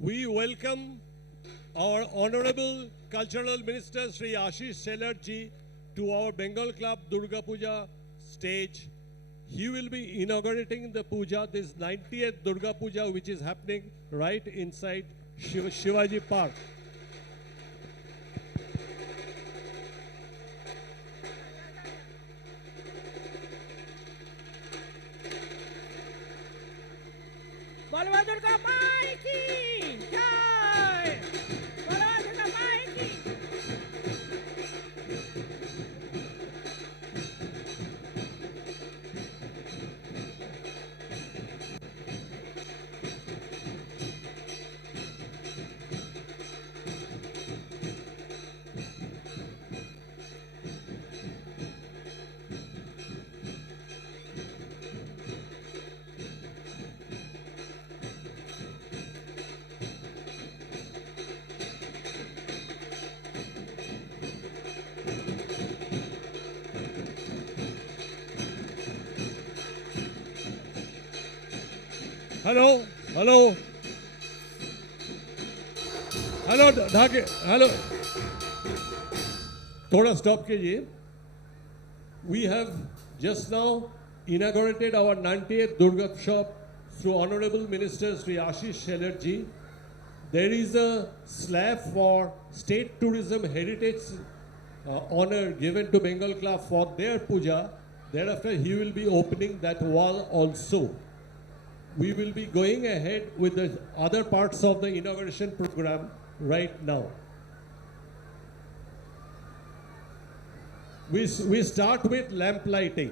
We welcome our Honorable Cultural Minister Sri Ashish Shelar ji to our Bengal Club Durga Puja stage. He will be inaugurating the puja, this 90th Durga Puja, which is happening right inside Shivaji Park. Bollywood Durga Mai ki jai! Bollywood Durga Mai ki. Hello, hello, hello, ढाके, hello. थोड़ा stop कीजिए. We have just now inaugurated our 90th Durga shop through Honorable Minister Sri Ashish Shelar ji. There is a slab for State Tourism Heritage honor given to Bengal Club for their puja. Thereafter, he will be opening that wall also. We will be going ahead with the other parts of the inauguration program right now. We start with lamp lighting.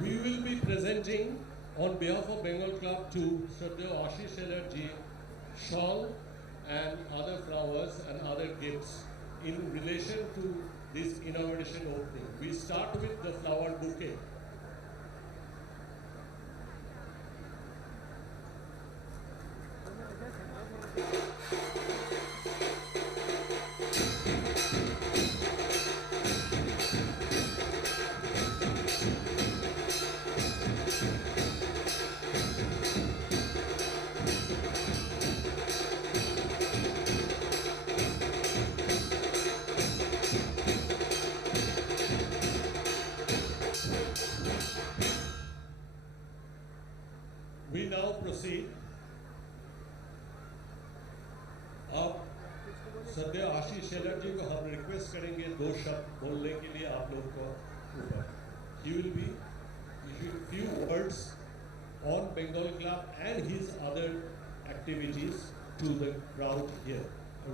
We will be presenting on behalf of Bengal Club to Shraddha Ashish Shelar ji shawl and other flowers and other gifts in relation to this inauguration opening. We start with the flower bouquet. We now proceed. अब सद्य आशीष शेलर जी को हम request करेंगे दो शब्द बोलने के लिए आप लोगों को ऊपर. He will be issuing few words on Bengal Club and his other activities to the crowd here.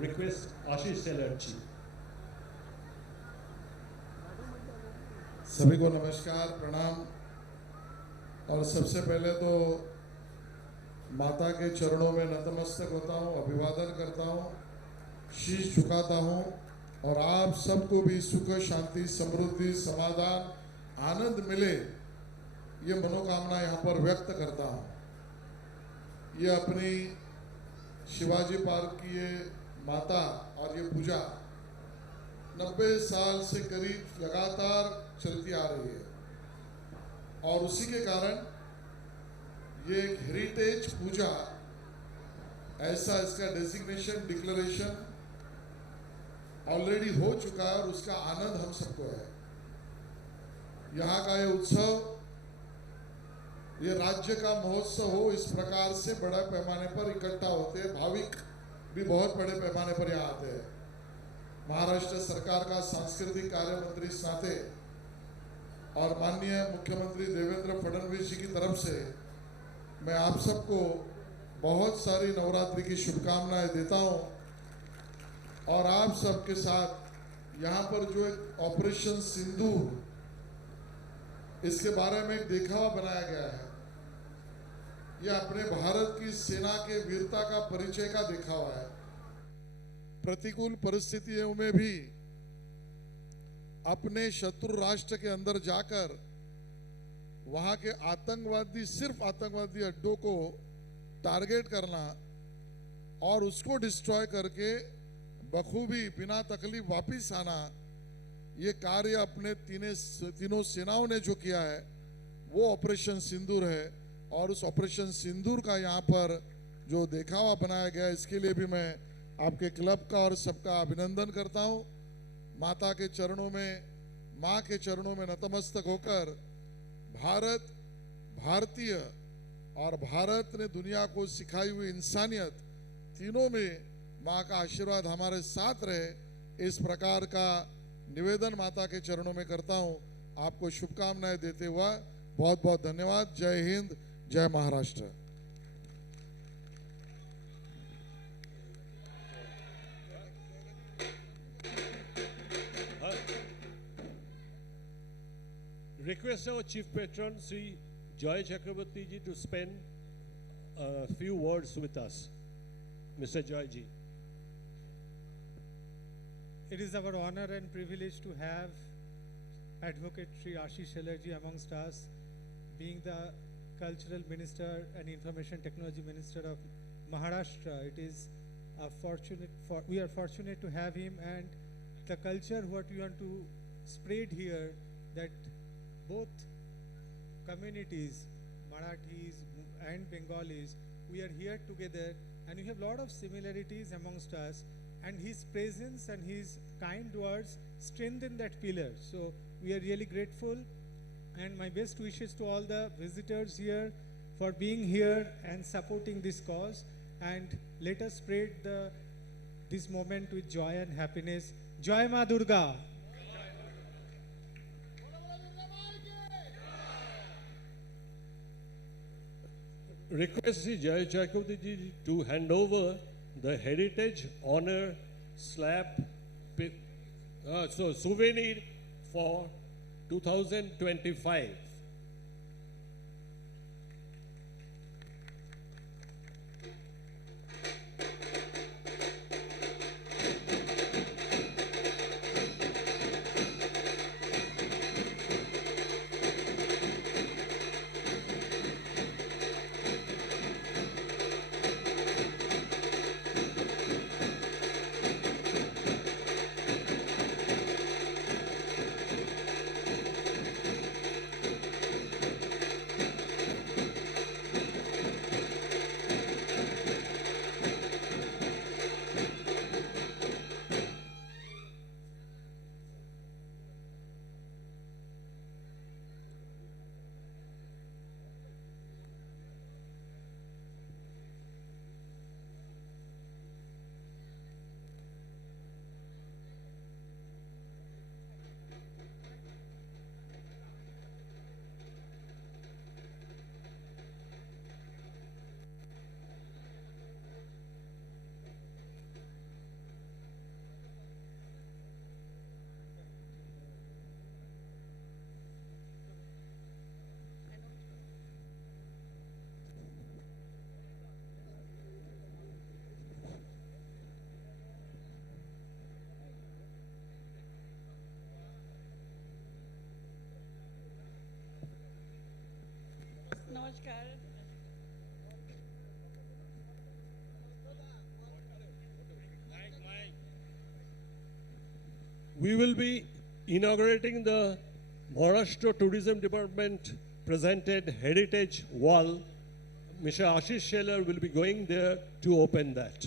Request Ashish Shelar ji. सभी को नमस्कार, प्रणाम. और सबसे पहले तो माता के चरणों में नतमस्तक होता हूँ, अभिवादन करता हूँ, शीश झुकाता हूँ और आप सबको भी सुख, शांति, समृद्धि, समाधान, आनंद मिले, ये मनोकामना यहाँ पर व्यक्त करता हूँ. ये अपनी शिवाजी पार्क की ये माता और ये पूजा 90 साल से करीब लगातार चलती आ रही है और उसी के कारण ये एक हेरिटेज पूजा ऐसा इसका डेजिग्नेशन डिक्लेरेशन ऑलरेडी हो चुका है और उसका आनंद हम सबको है। यहाँ का ये उत्सव ये राज्य का महोत्सव हो, इस प्रकार से बड़े पैमाने पर इकट्ठा होते हैं, भाविक भी बहुत बड़े पैमाने पर यहाँ आते हैं। महाराष्ट्र सरकार का सांस्कृतिक कार्य मंत्री नाते और माननीय मुख्यमंत्री देवेंद्र फडणवीस जी की तरफ से मैं आप सबको बहुत सारी नवरात्रि की शुभकामनाएं देता हूँ और आप सबके साथ यहाँ पर जो एक ऑपरेशन सिंदूर इसके बारे में एक दिखावा बनाया गया है, यह अपने भारत की सेना के वीरता का परिचय का दिखावा है। प्रतिकूल परिस्थितियों में भी अपने शत्रु राष्ट्र के अंदर जाकर वहां के आतंकवादी सिर्फ आतंकवादी अड्डों को टारगेट करना और उसको डिस्ट्रॉय करके बखूबी बिना तकलीफ वापिस आना, ये कार्य अपने तीनों सेनाओं ने जो किया है वो ऑपरेशन सिंदूर है। और उस ऑपरेशन सिंदूर का यहाँ पर जो दिखावा बनाया गया, इसके लिए भी मैं आपके क्लब का और सबका अभिनंदन करता हूँ। माता के चरणों में, माँ के चरणों में नतमस्तक होकर भारत, भारतीय और भारत ने दुनिया को सिखाई हुई इंसानियत, तीनों में माँ का आशीर्वाद हमारे साथ रहे, इस प्रकार का निवेदन माता के चरणों में करता हूँ। आपको शुभकामनाएं देते हुआ बहुत बहुत धन्यवाद। जय हिंद, जय Maharashtra. Request our Chief Patron Sri Joy Chakraborty ji to spend a few words with us. Mr. Joy ji. It is our honor and privilege to have Advocate Sri Ashish Shelarji amongst us, being the Cultural Minister and Information Technology Minister of Maharashtra. It is we are fortunate to have him, and the culture what we want to spread here, that both communities, Marathis and Bengalis, we are here together and we have a lot of similarities amongst us, and his presence and his kind words strengthen that pillar. So we are really grateful, and my best wishes to all the visitors here for being here and supporting this cause, and let us spread this moment with joy and happiness. Joy Ma Durga! Request Sri Jai Chakraborty ji to hand over the Heritage Honor Slab souvenir for 2025. नमस्कार। we will be inaugurating the Maharashtra Tourism Department presented heritage wall. Mr. Ashish Shelar will be going there to open that.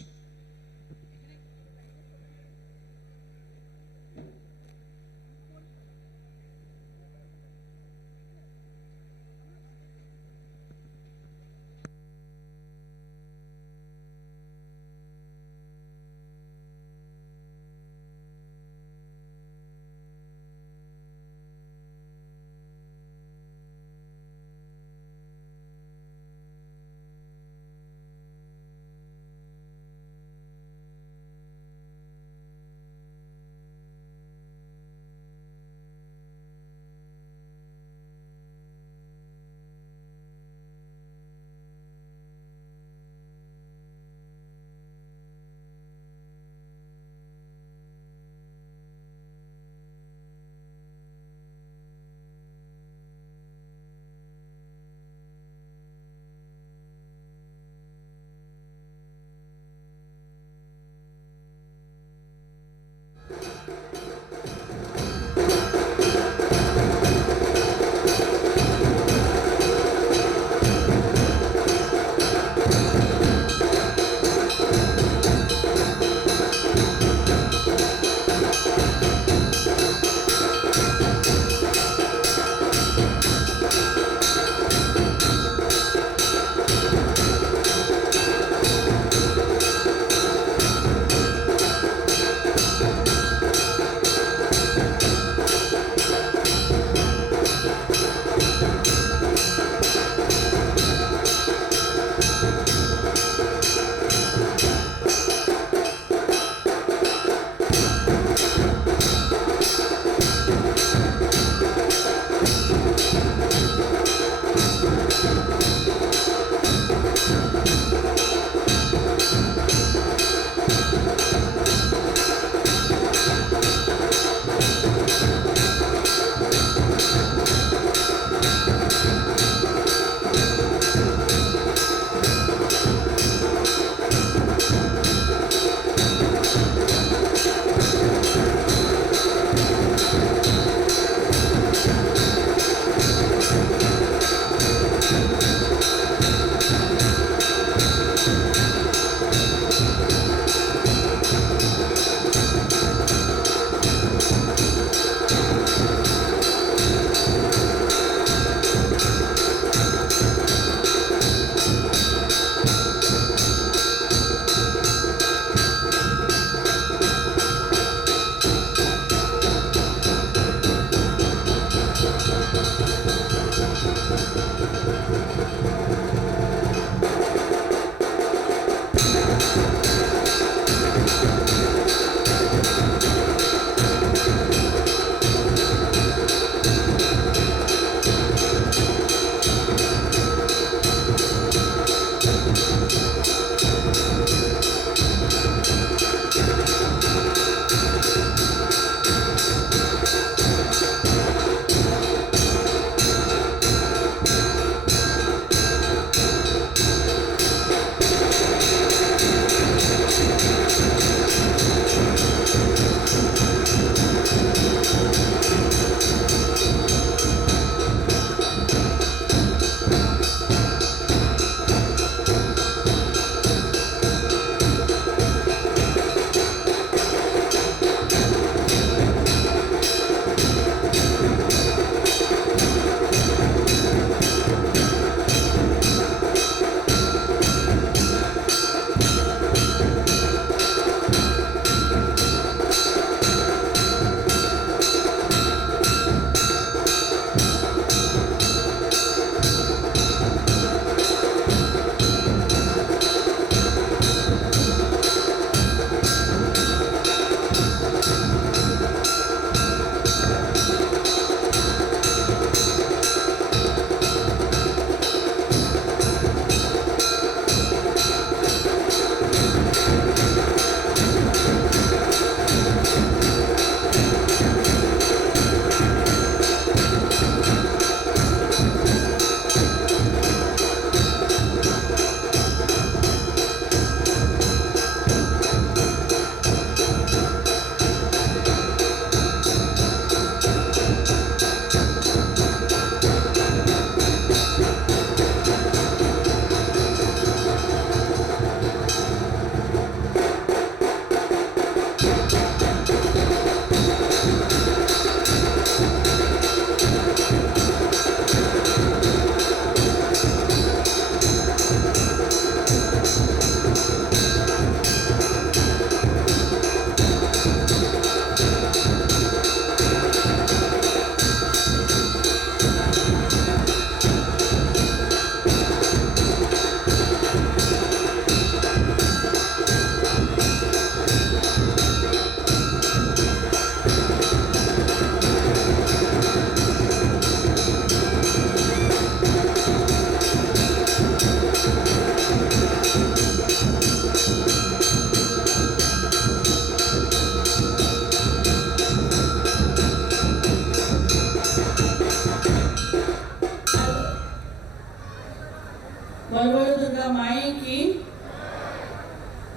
Durga Mai ki.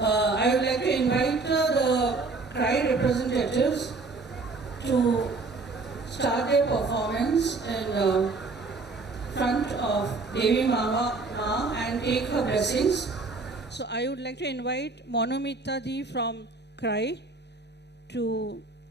I would like to invite the CRY representatives to start their performance in front of Devi Ma and take her blessings. So I would like to invite Monomita Di from CRY to